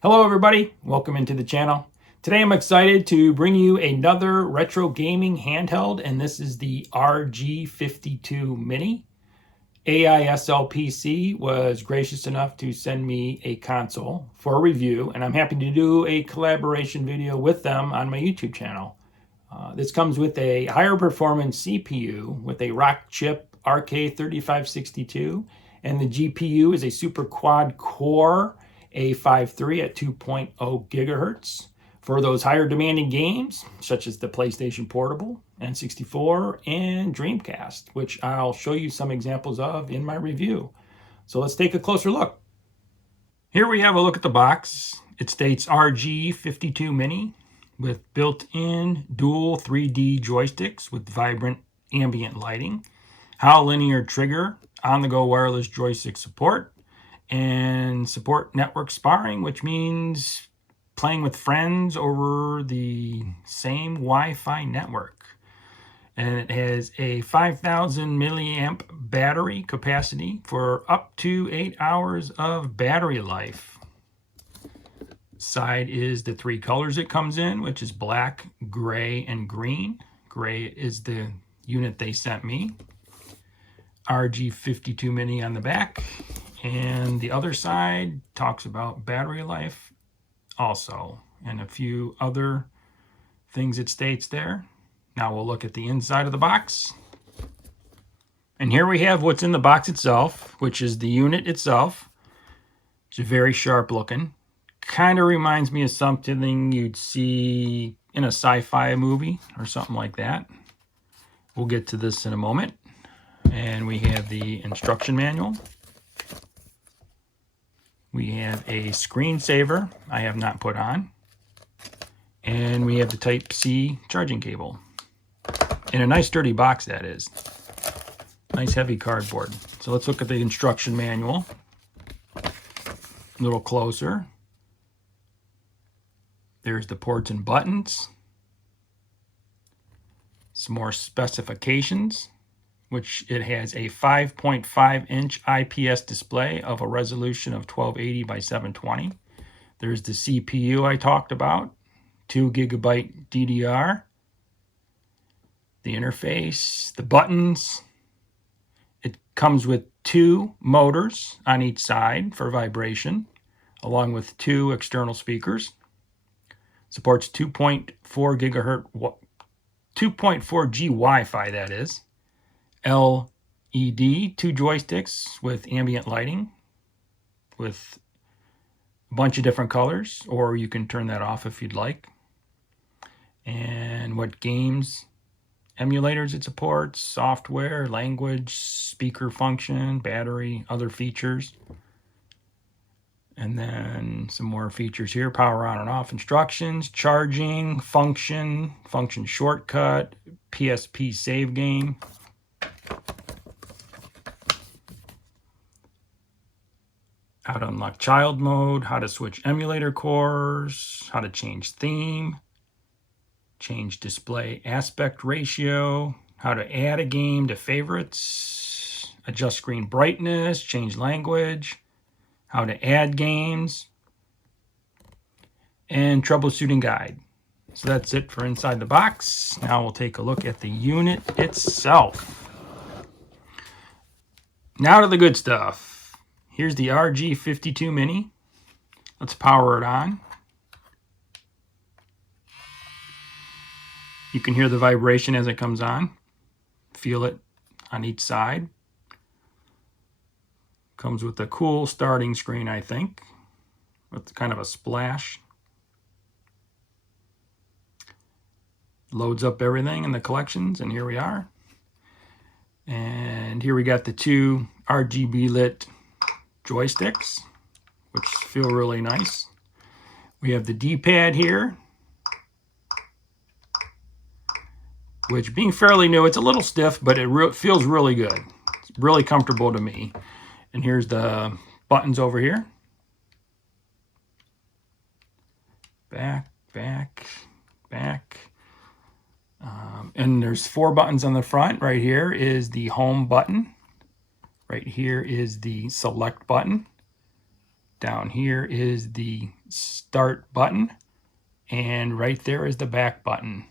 Hello everybody, welcome into the channel. Today I'm excited to bring you another retro gaming handheld, and this is the RG52 Mini. AISL PC was gracious enough to send me a console for a review, and I'm happy to do a collaboration video with them on my YouTube channel. This comes with a higher performance CPU with a Rockchip RK3562, and the GPU is a super quad core A53 at 2.0 gigahertz for those higher demanding games such as the PlayStation Portable, N64, and Dreamcast, which I'll show you some examples of in my review. So let's take a closer look. Here we have a look at the box. It states RG52 Mini with built-in dual 3D joysticks with vibrant ambient lighting, HAL linear trigger, on-the-go wireless joystick support, and support network sparring, which means playing with friends over the same Wi-Fi network. And it has a 5,000 milliamp battery capacity for up to 8 hours of battery life. Side is the three colors it comes in, which is black, gray, and green. Gray is the unit they sent me. RG52 Mini on the back. And the other side talks about battery life also, and a few other things it states there. Now we'll look at the inside of the box. And here we have what's in the box itself, which is the unit itself. It's very sharp looking. Kind of reminds me of something you'd see in a sci-fi movie or something like that. We'll get to this in a moment. And we have the instruction manual. We have a screensaver I have not put on. And we have the Type-C charging cable. In a nice sturdy box, that is. Nice heavy cardboard. So let's look at the instruction manual. A little closer. There's the ports and buttons. Some more specifications, which it has a 5.5-inch IPS display of a resolution of 1280 by 720. There's the CPU I talked about, 2 gigabyte DDR, the interface, the buttons. It comes with 2 motors on each side for vibration, along with 2 external speakers. Supports 2.4 gigahertz, 2.4G Wi-Fi, that is. LED, 2 joysticks with ambient lighting with a bunch of different colors, or you can turn that off if you'd like. And what games, emulators it supports, software, language, speaker function, battery, other features. And then some more features here: power on and off instructions, charging, function shortcut, PSP save game. How to unlock child mode, how to switch emulator cores, how to change theme, change display aspect ratio, how to add a game to favorites, adjust screen brightness, change language, how to add games, and troubleshooting guide. So that's it for inside the box. Now we'll take a look at the unit itself. Now to the good stuff. Here's the RG52 Mini. Let's power it on. You can hear the vibration as it comes on. Feel it on each side. Comes with a cool starting screen, I think, with kind of a splash. Loads up everything in the collections, and here we are. And here we got the 2 RGB lit joysticks, which feel really nice. We have the D-pad here, which, being fairly new, it's a little stiff, but it feels really good. It's really comfortable to me. And here's the buttons over here. Back, back, back. And there's 4 buttons on the front. Right here is the home button. Right here is the select button. Down here is the start button, and right there is the back button.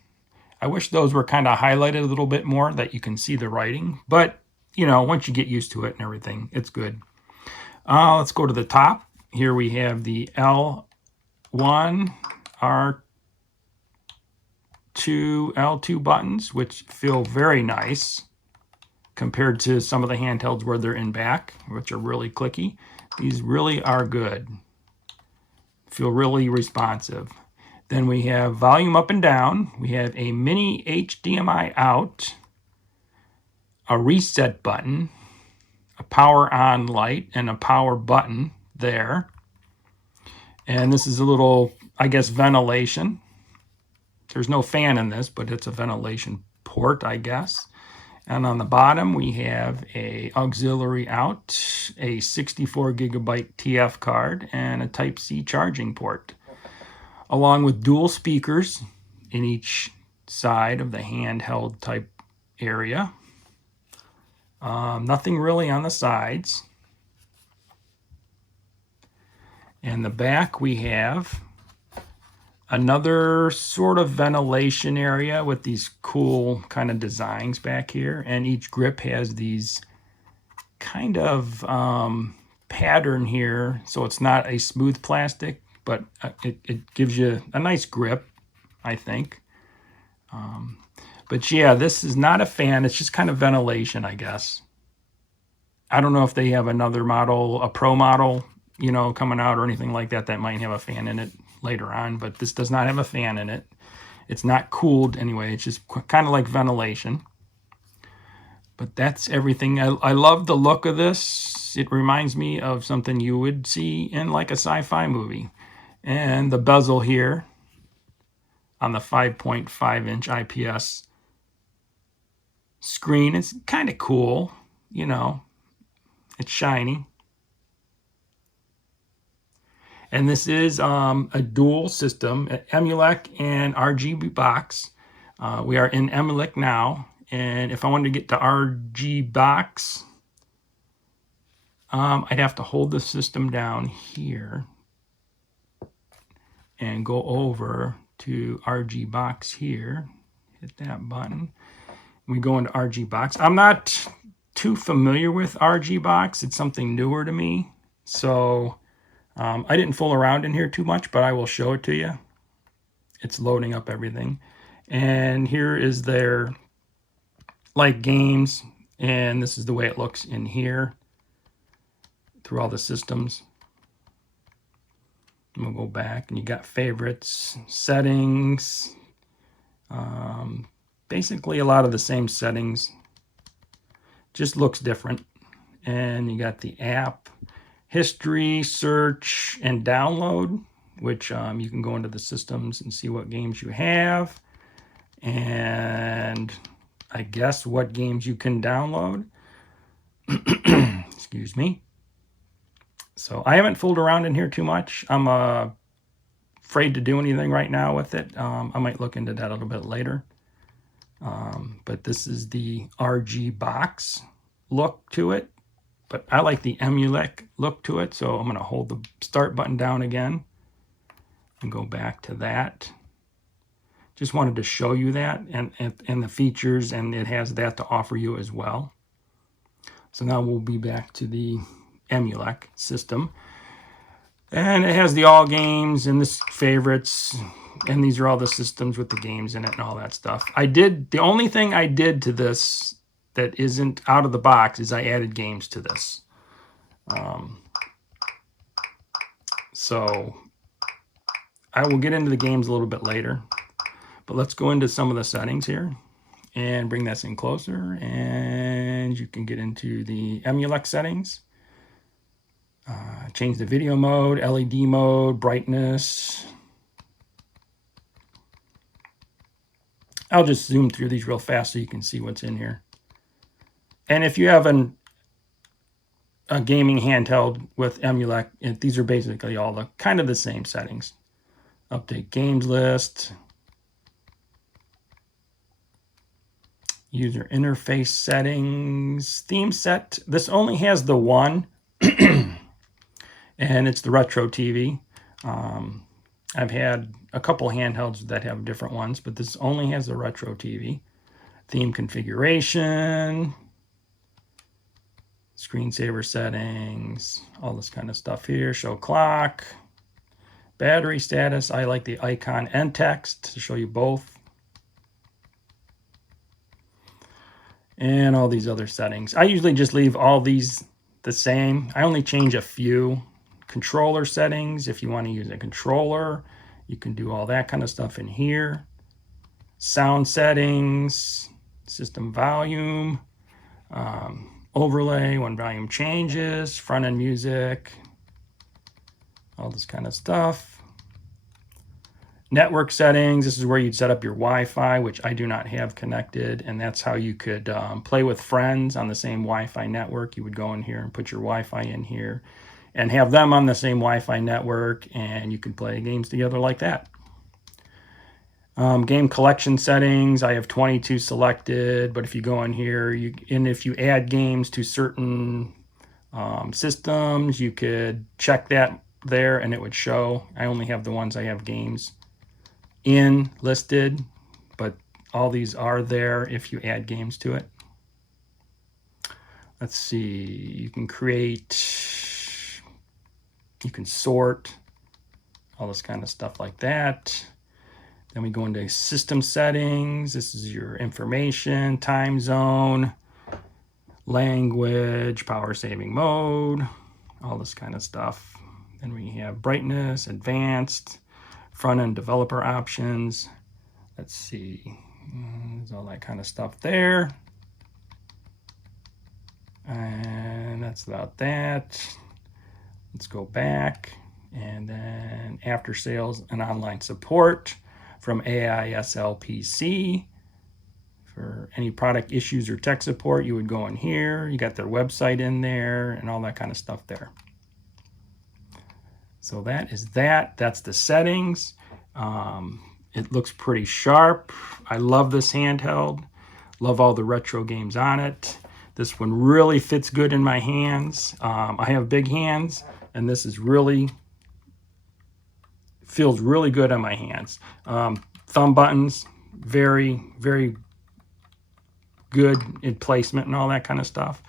I wish those were kind of highlighted a little bit more that you can see the writing, but you know, once you get used to it and everything, it's good. Let's go to the top. Here we have the L1, R2, L2 buttons, which feel very nice compared to some of the handhelds where they're in back, which are really clicky. These really are good. Feel really responsive. Then we have volume up and down. We have a mini HDMI out, a reset button, a power on light, and a power button there. And this is a little, I guess, ventilation. There's no fan in this, but it's a ventilation port, I guess. And on the bottom, we have a auxiliary out, a 64 gigabyte TF card, and a Type-C charging port, along with dual speakers in each side of the handheld type area. Nothing really on the sides. In the back, we have another sort of ventilation area with these cool kind of designs back here, and each grip has these kind of pattern here, so it's not a smooth plastic, but it gives you a nice grip, I think. But yeah, this is not a fan, it's just kind of ventilation, I guess. I don't know if they have another model, a Pro model, you know, coming out or anything like that that might have a fan in it later on, but this does not have a fan in it. It's not cooled anyway, it's just kind of like ventilation. But that's everything. I love the look of this. It reminds me of something you would see in like a sci-fi movie. And the bezel here on the 5.5 inch IPS screen is kind of cool, you know, it's shiny. And this is a dual system, EmuELEC and RGBOX. We are in EmuELEC now, and if I wanted to get to RGBOX, I'd have to hold the system down here and go over to RGBOX here. Hit that button. We go into RGBOX. I'm not too familiar with RGBOX. It's something newer to me, so I didn't fool around in here too much, but I will show it to you. It's loading up everything. And here is their like games, and this is the way it looks in here through all the systems. I'm gonna go back, and you got favorites, settings, basically a lot of the same settings, just looks different. And you got the app, history, search, and download, which you can go into the systems and see what games you have, and I guess what games you can download. Excuse me. So I haven't fooled around in here too much. I'm afraid to do anything right now with it. I might look into that a little bit later. But this is the RGBOX look to it. But I like the EmuELEC look to it, so I'm going to hold the start button down again and go back to that. Just wanted to show you that and the features, and it has that to offer you as well. So now we'll be back to the EmuELEC system. And it has the all games and the favorites, and these are all the systems with the games in it and all that stuff. The only thing I did to this that isn't out of the box is I added games to this. So I will get into the games a little bit later, but let's go into some of the settings here and bring this in closer, and you can get into the EmuELEC settings. Change the video mode, LED mode, brightness. I'll just zoom through these real fast so you can see what's in here. And if you have a gaming handheld with EmuELEC, these are basically all the kind of the same settings. Update games list, user interface settings, theme set. This only has the one, and it's the retro TV. I've had a couple handhelds that have different ones, but this only has a retro TV. Theme configuration, screensaver settings, all this kind of stuff here. Show clock, battery status. I like the icon and text to show you both. And all these other settings. I usually just leave all these the same. I only change a few. Controller settings, if you want to use a controller, you can do all that kind of stuff in here. Sound settings, system volume, overlay when volume changes, front end music, all this kind of stuff. Network settings, this is where you'd set up your Wi-Fi, which I do not have connected, and that's how you could play with friends on the same Wi-Fi network. You would go in here and put your Wi-Fi in here and have them on the same Wi-Fi network, and you can play games together like that. Game collection settings, I have 22 selected, but if you go in here, and if you add games to certain systems, you could check that there and it would show. I only have the ones I have games in listed, but all these are there if you add games to it. Let's see, you can create, you can sort, all this kind of stuff like that. Then we go into system settings. This is your information, time zone, language, power saving mode, all this kind of stuff. Then we have brightness, advanced, front end developer options. Let's see, there's all that kind of stuff there. And that's about that. Let's go back. And then after sales and online support from AISLPC. For any product issues or tech support, you would go in here. You got their website in there and all that kind of stuff there. So that is that. That's the settings. It looks pretty sharp. I love this handheld. Love all the retro games on it. This one really fits good in my hands. I have big hands, and this is really feels really good on my hands. Thumb buttons, very, very good in placement and all that kind of stuff.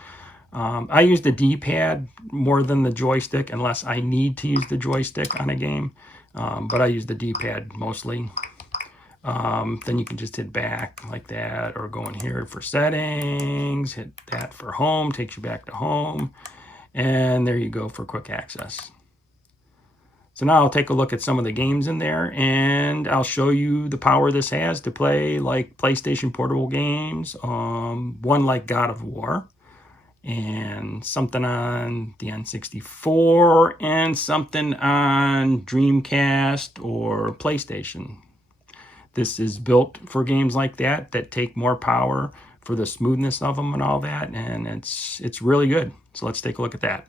I use the D-pad more than the joystick unless I need to use the joystick on a game, but I use the D-pad mostly. Then you can just hit back like that, or go in here for settings, hit that for home, takes you back to home, and there you go for quick access. So now I'll take a look at some of the games in there, and I'll show you the power this has to play like PlayStation portable games, one like God of War, and something on the N64, and something on Dreamcast or PlayStation. This is built for games like that take more power, for the smoothness of them and all that, and it's really good. So let's take a look at that.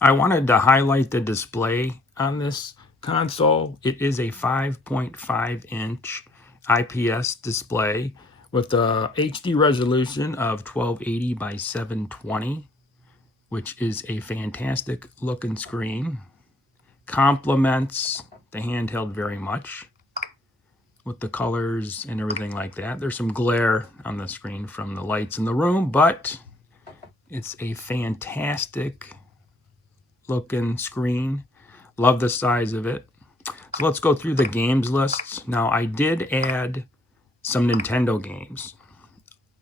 I wanted to highlight the display on this console. It is a 5.5-inch IPS display with a HD resolution of 1280 by 720, which is a fantastic looking screen. Complements the handheld very much with the colors and everything like that. There's some glare on the screen from the lights in the room, but it's a fantastic looking screen. Love the size of it. So let's go through the games lists. Now I did add some Nintendo games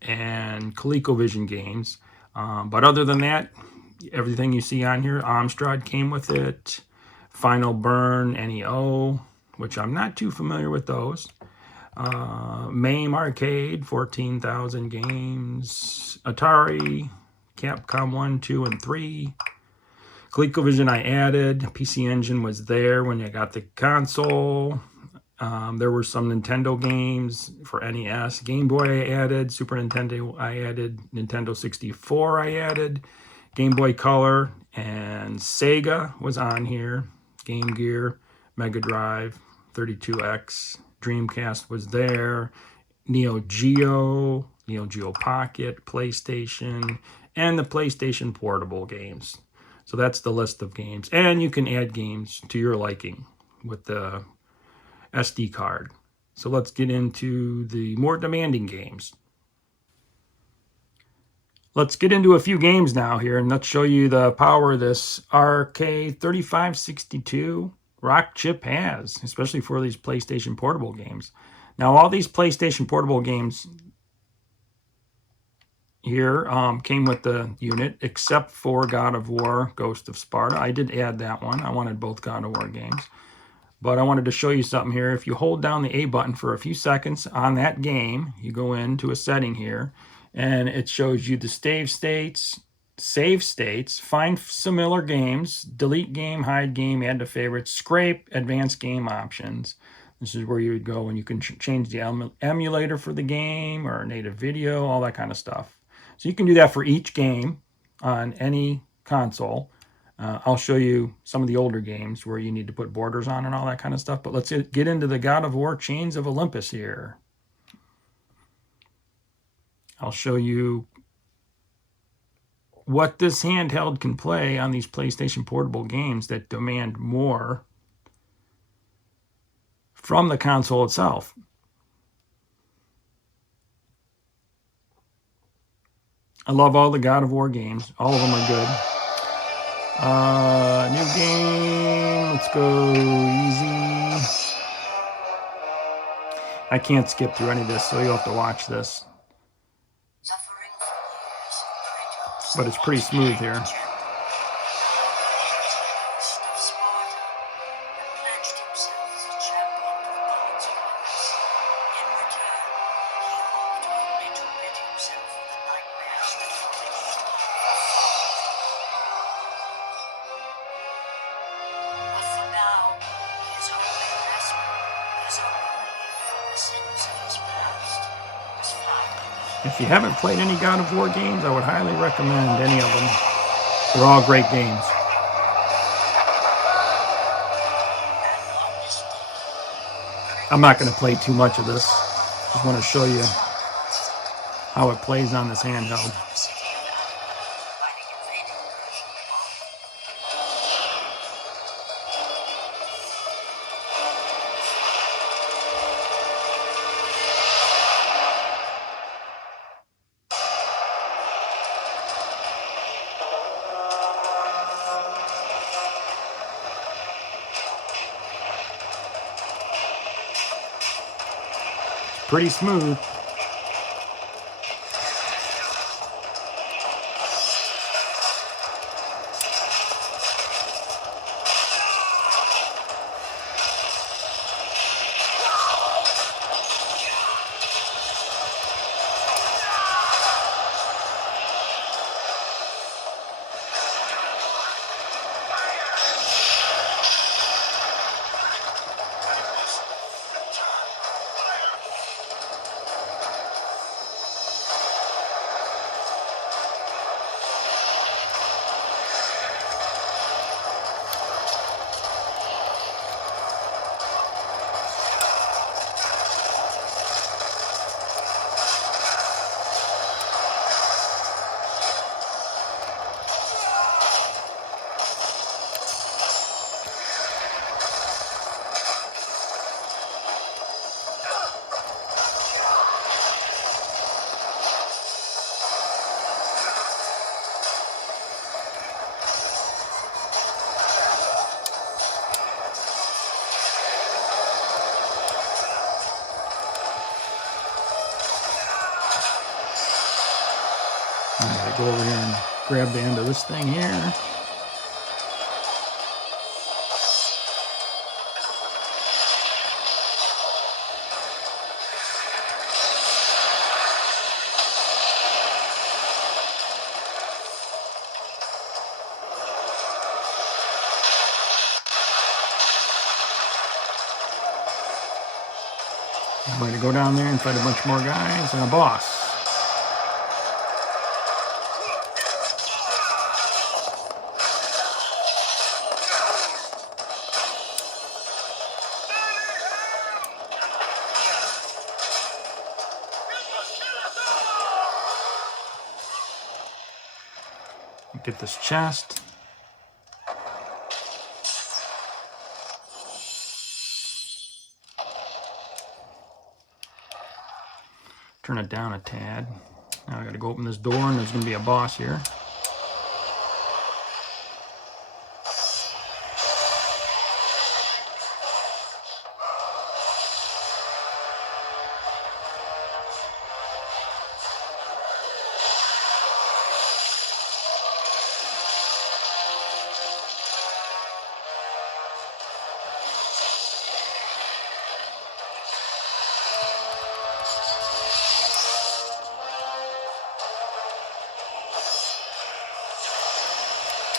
and ColecoVision games, but other than that, everything you see on here, Amstrad came with it, Final Burn, NEO, which I'm not too familiar with those. MAME Arcade, 14,000 games, Atari, Capcom 1, 2, and 3. ColecoVision I added. PC Engine was there when I got the console. There were some Nintendo games for NES. Game Boy I added. Super Nintendo I added. Nintendo 64 I added. Game Boy Color and Sega was on here. Game Gear, Mega Drive, 32X. Dreamcast was there. Neo Geo Pocket, PlayStation, and the PlayStation portable games. So that's the list of games. And you can add games to your liking with the SD card. So let's get into the more demanding games. Let's get into a few games now here, and let's show you the power this RK3562 Rockchip has, especially for these PlayStation Portable games. Now, all these PlayStation Portable games here came with the unit, except for God of War, Ghost of Sparta. I did add that one. I wanted both God of War games. But I wanted to show you something here. If you hold down the A button for a few seconds on that game, you go into a setting here, and it shows you the save states, find similar games, delete game, hide game, add to favorites, scrape, advanced game options. This is where you would go and you can change the emulator for the game or native video, all that kind of stuff. So you can do that for each game on any console. I'll show you some of the older games where you need to put borders on and all that kind of stuff. But let's get into the God of War Chains of Olympus here. I'll show you what this handheld can play on these PlayStation Portable games that demand more from the console itself. I love all the God of War games. All of them are good. New game. Let's go easy. I can't skip through any of this, so you'll have to watch this. But it's pretty smooth here. If you haven't played any God of War games, I would highly recommend any of them. They're all great games. I'm not going to play too much of this. Just want to show you how it plays on this handheld. Pretty smooth. I'm going to go over here and grab the end of this thing here. I'm going to go down there and fight a bunch more guys and a boss. Get this chest. Turn it down a tad. Now I gotta go open this door and there's gonna be a boss here.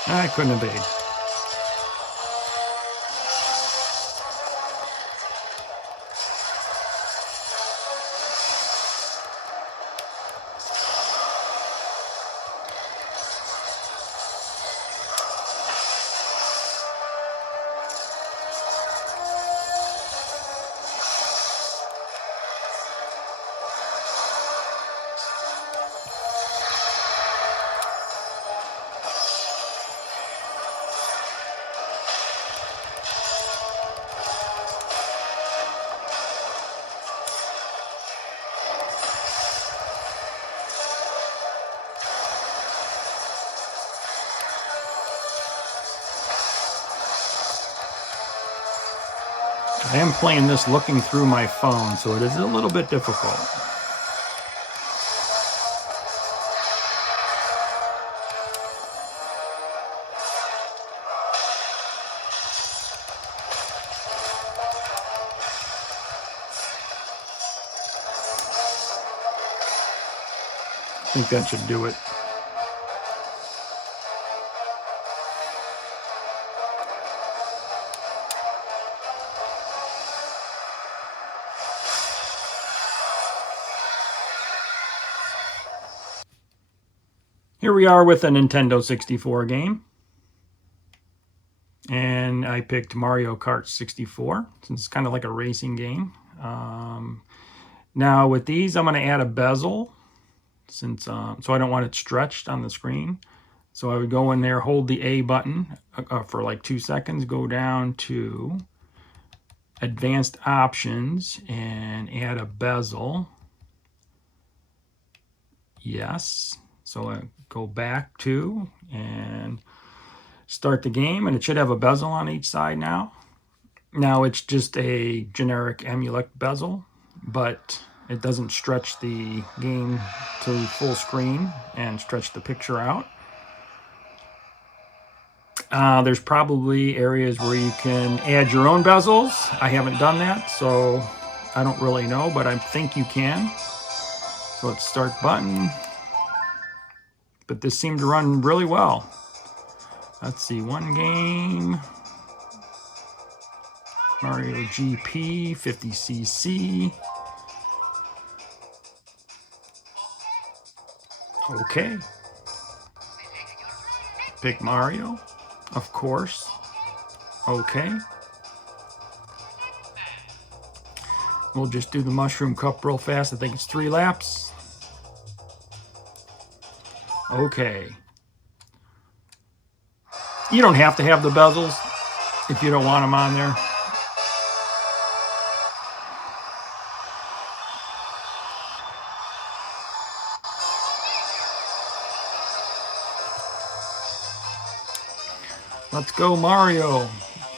I couldn't evade. I am playing this looking through my phone, so it is a little bit difficult. I think that should do it. Here we are with a Nintendo 64 game. And I picked Mario Kart 64, since it's kind of like a racing game. Now with these, I'm going to add a bezel, since so I don't want it stretched on the screen. So I would go in there, hold the A button for like 2 seconds, go down to Advanced Options, and add a bezel. Yes. So I go back to and start the game, and it should have a bezel on each side now. Now it's just a generic EmuELEC bezel, but it doesn't stretch the game to full screen and stretch the picture out. There's probably areas where you can add your own bezels. I haven't done that, so I don't really know, but I think you can. So let's start button. But this seemed to run really well. Let's see, one game. Mario GP, 50cc. Okay. Pick Mario, of course. Okay. We'll just do the mushroom cup real fast. I think it's 3 laps. Okay. You don't have to have the bezels if you don't want them on there. Let's go, Mario.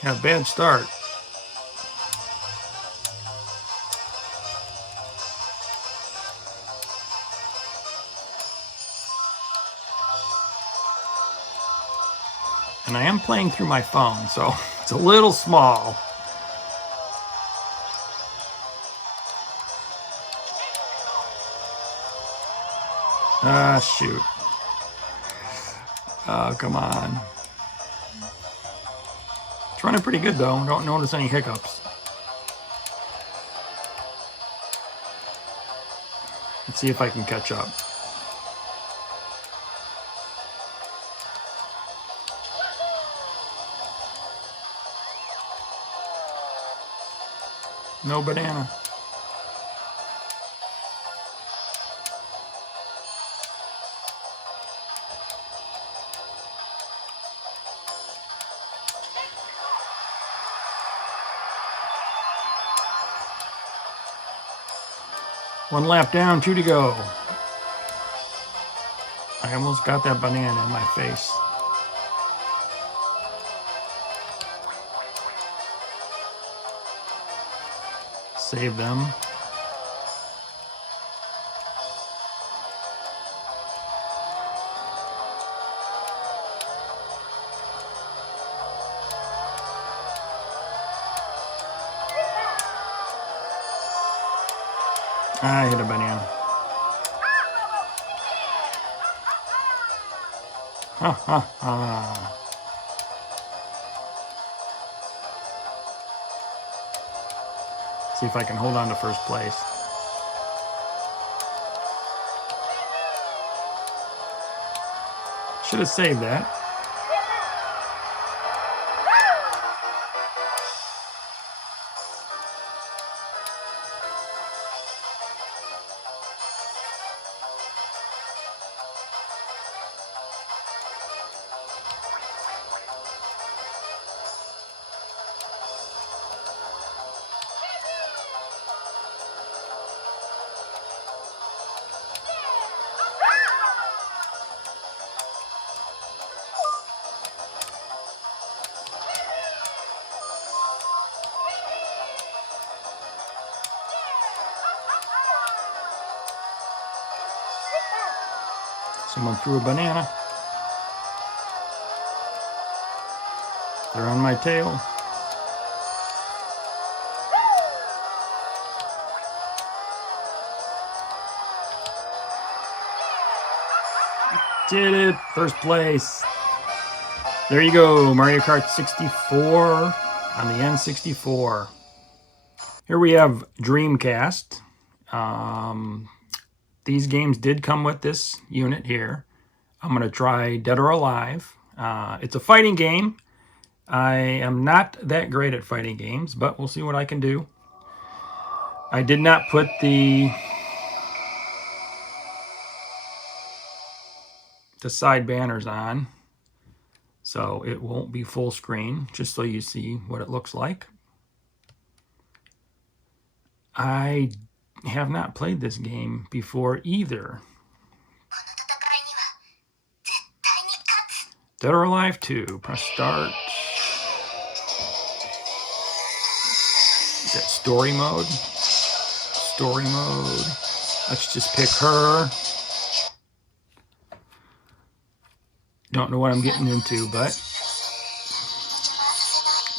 Had a bad start. And I am playing through my phone, so it's a little small. Ah, shoot. Oh, come on. It's running pretty good, though. Don't notice any hiccups. Let's see if I can catch up. No banana. One lap down, 2 to go. I almost got that banana in my face. Save them. I hit a banana. Ha ha ha. See if I can hold on to first place. Should have saved that. Someone threw a banana. They're on my tail. Did it! First place. There you go, Mario Kart 64 on the N64. Here we have Dreamcast. These games did come with this unit here. I'm going to try Dead or Alive. It's a fighting game. I am not that great at fighting games, but we'll see what I can do. I did not put the side banners on, so it won't be full screen, just so you see what it looks like. I have not played this game before either. Dead or Alive 2. Press start. Is that story mode? Story mode. Let's just pick her. Don't know what I'm getting into, but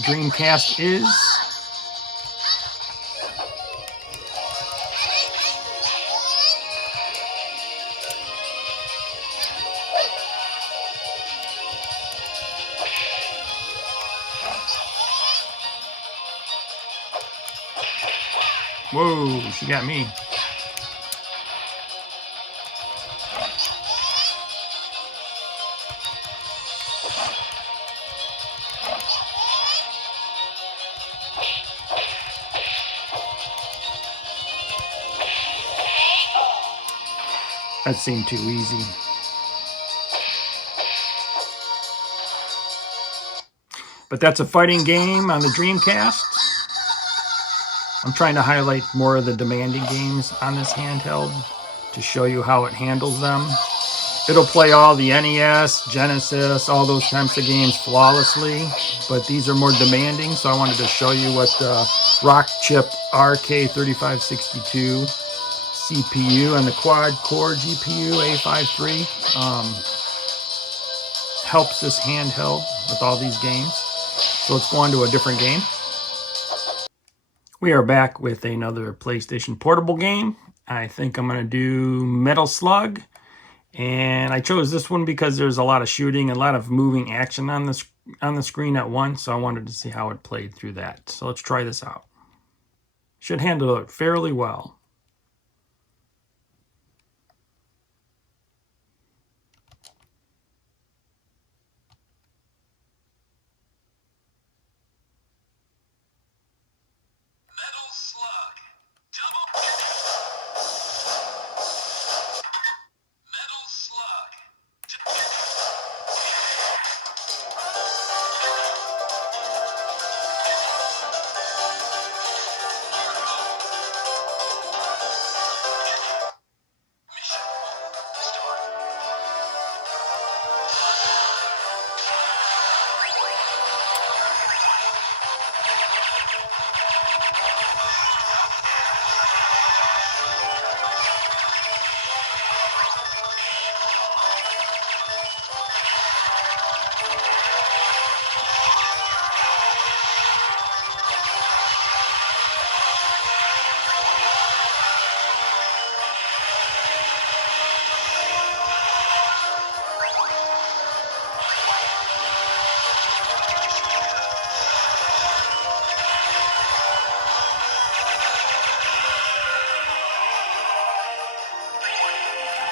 Dreamcast is. Whoa, she got me. That seemed too easy. But that's a fighting game on the Dreamcast. I'm trying to highlight more of the demanding games on this handheld to show you how it handles them. It'll play all the NES, Genesis, all those types of games flawlessly, but these are more demanding, so I wanted to show you what the Rockchip RK3562 CPU and the quad-core GPU A53 helps this handheld with all these games. So let's go on to a different game. We are back with another PlayStation Portable game. I think I'm going to do Metal Slug. And I chose this one because there's a lot of shooting, a lot of moving action on the screen at once. So I wanted to see how it played through that. So let's try this out. Should handle it fairly well.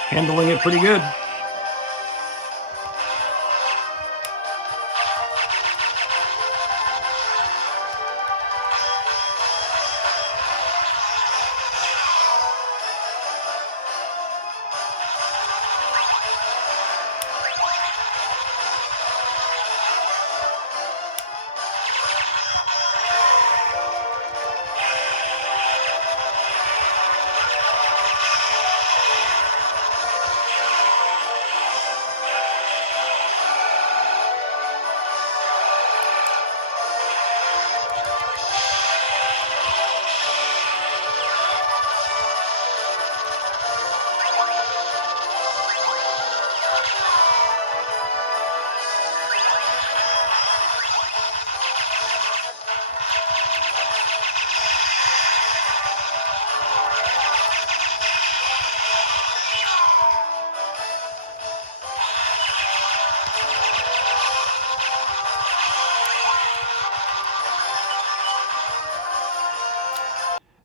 handling it pretty good.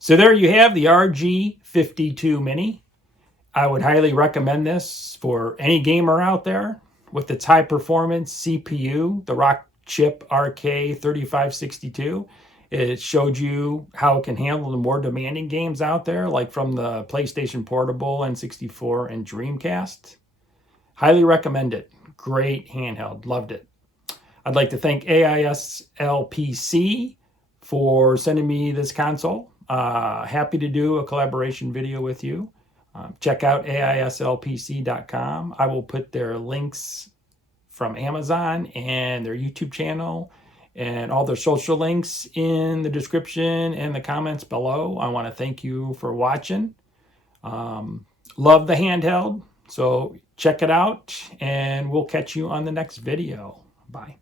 So there you have the RG52 Mini. I would highly recommend this for any gamer out there with its high performance CPU, the Rockchip RK3562. It showed you how it can handle the more demanding games out there, like from the PlayStation Portable, N64, and Dreamcast. Highly recommend it. Great handheld. Loved it. I'd like to thank AISLPC for sending me this console. Happy to do a collaboration video with you. Check out AISLPC.com. I will put their links from Amazon and their YouTube channel and all their social links in the description and the comments below. I want to thank you for watching. Love the handheld, so check it out, and we'll catch you on the next video. Bye.